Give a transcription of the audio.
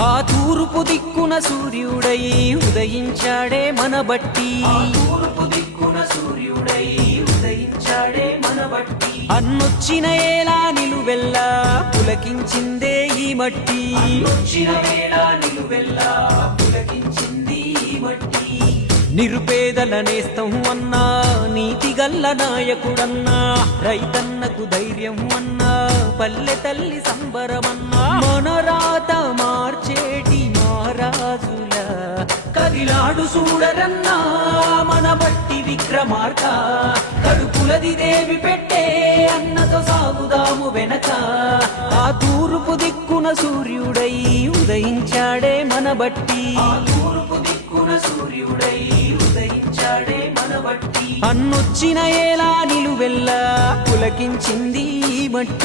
ఆ తూర్పు దిక్కున సూర్యుడై ఉదయించాడే మన బట్టి, తూర్పు దిక్కున సూర్యుడై ఉదయించాడే మన బట్టి. అన్నొచ్చిన ఏలా నిలువెల్లా పులకించిందే ఈ మట్టి, అన్నొచ్చిన వేళ నిలువెల్లా పులకించింది ఈ మట్టి. నిరుపేదల నేస్తం అన్నా, నీతిగల్ల నాయకుడన్నా, రైతన్నకు ధైర్యం అన్నా, పల్లె తల్లి సంబరమన్నా. మన రాత మార్చేటి మహారాజుల కదిలాడు చూడరన్నా మన బట్టి విక్రమార్క. కడుపులది దేవి పెట్టే అన్నతో సాగుదాము వెనక. ఆ తూర్పు దిక్కున సూర్యుడై ఉదయించాడే మన బట్టి, తూర్పు దిక్కున సూర్యుడై ఉదయించాడే మన బట్టి. అన్నొచ్చిన ఏలా నిలువెల్లా పులకించింది ఈ మట్టి.